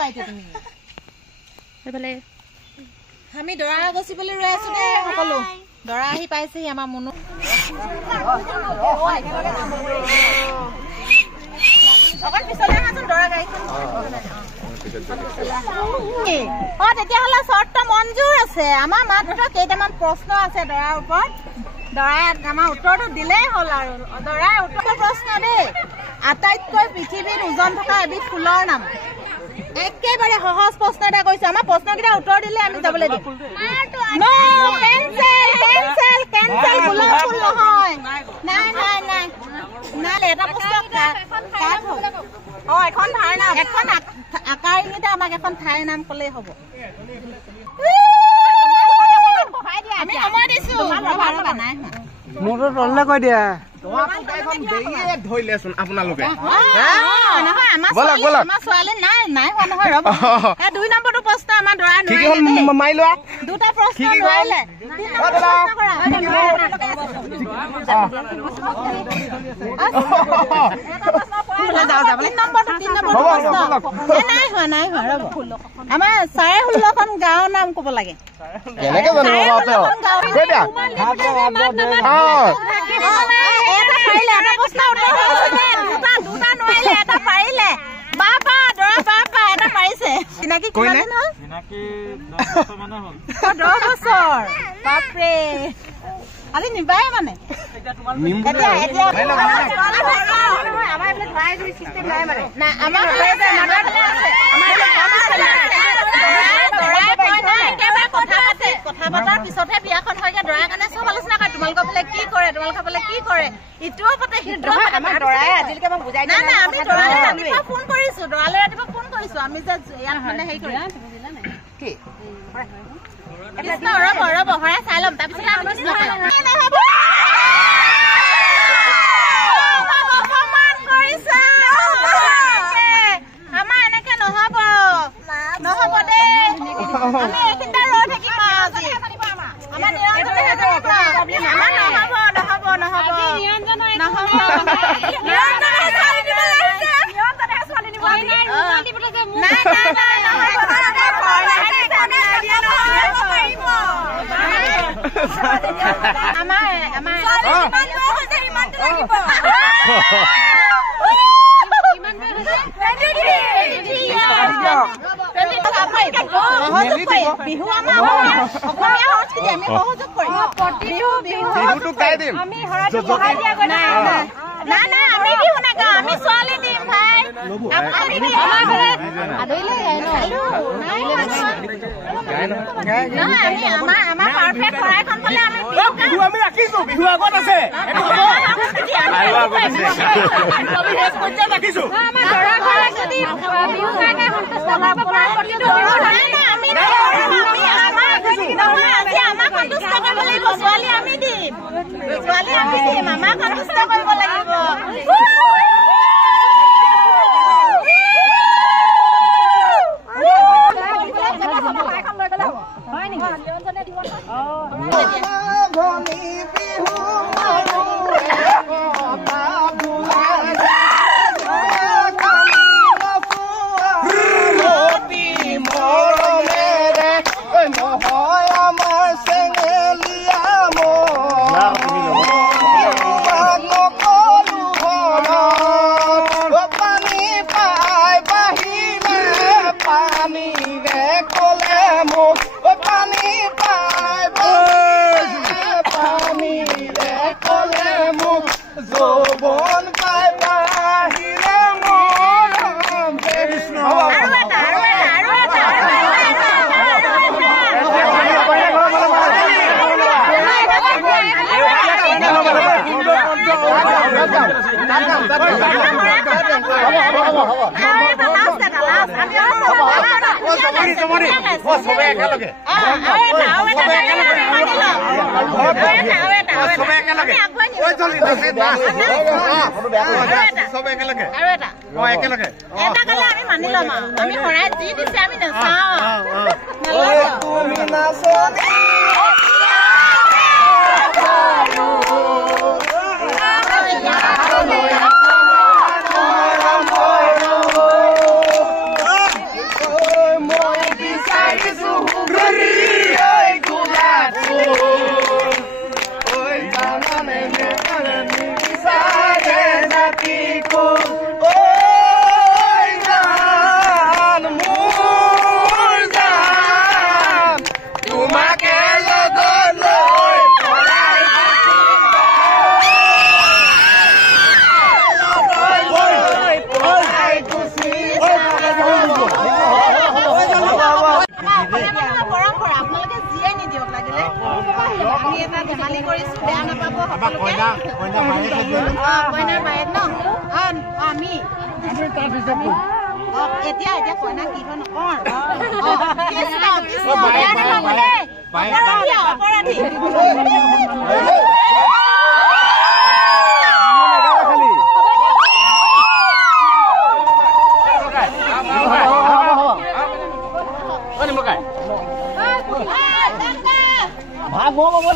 কোৱা এতিয়া তুমি এইফালে আমি দৰা গছিবলৈ ৰৈ আছো দে সকলো দৰা আহি পাইছেহি আমাৰ মুনু অকল পিছলে আহাচোন দৰা গাড়ীখন তেতিয়াহ'লে চৰ্ত মঞ্জুৰ আছে আমাৰ মাত্ৰ কেইটামান প্ৰশ্ন আছে দৰাৰ ওপৰত দৰাই আমাৰ উত্তৰটো দিলেই হ'ল আৰু দৰাৰ উত্তৰ প্ৰশ্ন দেই আটাইতকৈ পৃথিৱীত ওজন থকা এবিধ ফুলৰ নাম একেবাৰে সহজ প্ৰশ্ন এটা কৈছো আমাৰ প্ৰশ্নকেইটা উত্তৰ দিলে আমি যাবলৈ দিম কেঞ্চেল গোলাপ ফুল নহয় নাই এটা প্ৰশ্ন এখন ঠাইৰ নাম এখন আকাৰ ইংগিতে আমাক এখন ঠাইৰ নাম ক'লেই হ'ব আমি সময় দিছো নাই মোৰটো তললে কৈ দিয়া ধৰিলেচোন আপোনালোকে আমাৰ ছোৱালী নাই হোৱা নহয় ৰ'ব 2 নম্বৰটো প্ৰশ্ন আমাৰ দৰা মাৰি লোৱা দুটা প্ৰশ্ন নোৱাৰিলে নাই হোৱা ৰ'ব আমাৰ 16খন গাঁৱৰ নাম ক'ব লাগে আজি নিবাই মানে কথা পতাৰ পিছতহে বিয়াখন হয়গে দৰাৰ কাৰণে চব আলোচনা কৰে তোমালোকৰ বোলে কি কৰে ইটোও পাতে সিটোও আজিলৈকে মই বুজাই নাই আমি দৰালৈ ৰাতিপুৱা ফোন কৰিছো আমি যে ইয়াত মানে হেৰি কৰি ৰ'ব হৰাই চাই ল'ম তাৰপিছত আমাৰ এনেকে নহব দেই আমি এইখিনিতে ৰৈ থাকিম আজি আমাৰ বিহু আমাৰ অসমীয়া সংস্কৃতি আমি সহযোগ কৰিম বিহুটো গাই দিম আমি বিহু নাগাওঁ আমি ছোৱালী দিম ভাই আমাৰ পাৰফেক্ট শৰাইখন পালে আমি আমি ৰাখিছো বিহু আগত আছে ছোৱালী আমি দিম আমাক সন্তুষ্ট কৰিব লাগিব আমি শৰাই যি দিছে আমি নাচাওঁ এটা ধেমালি কৰিছো বেয়া নাপাব সকলোকে কইনাৰ বায়েক ন আমি এতিয়া কইনা কি হয় নকওঁ অপৰাধী ভাগ হ'ব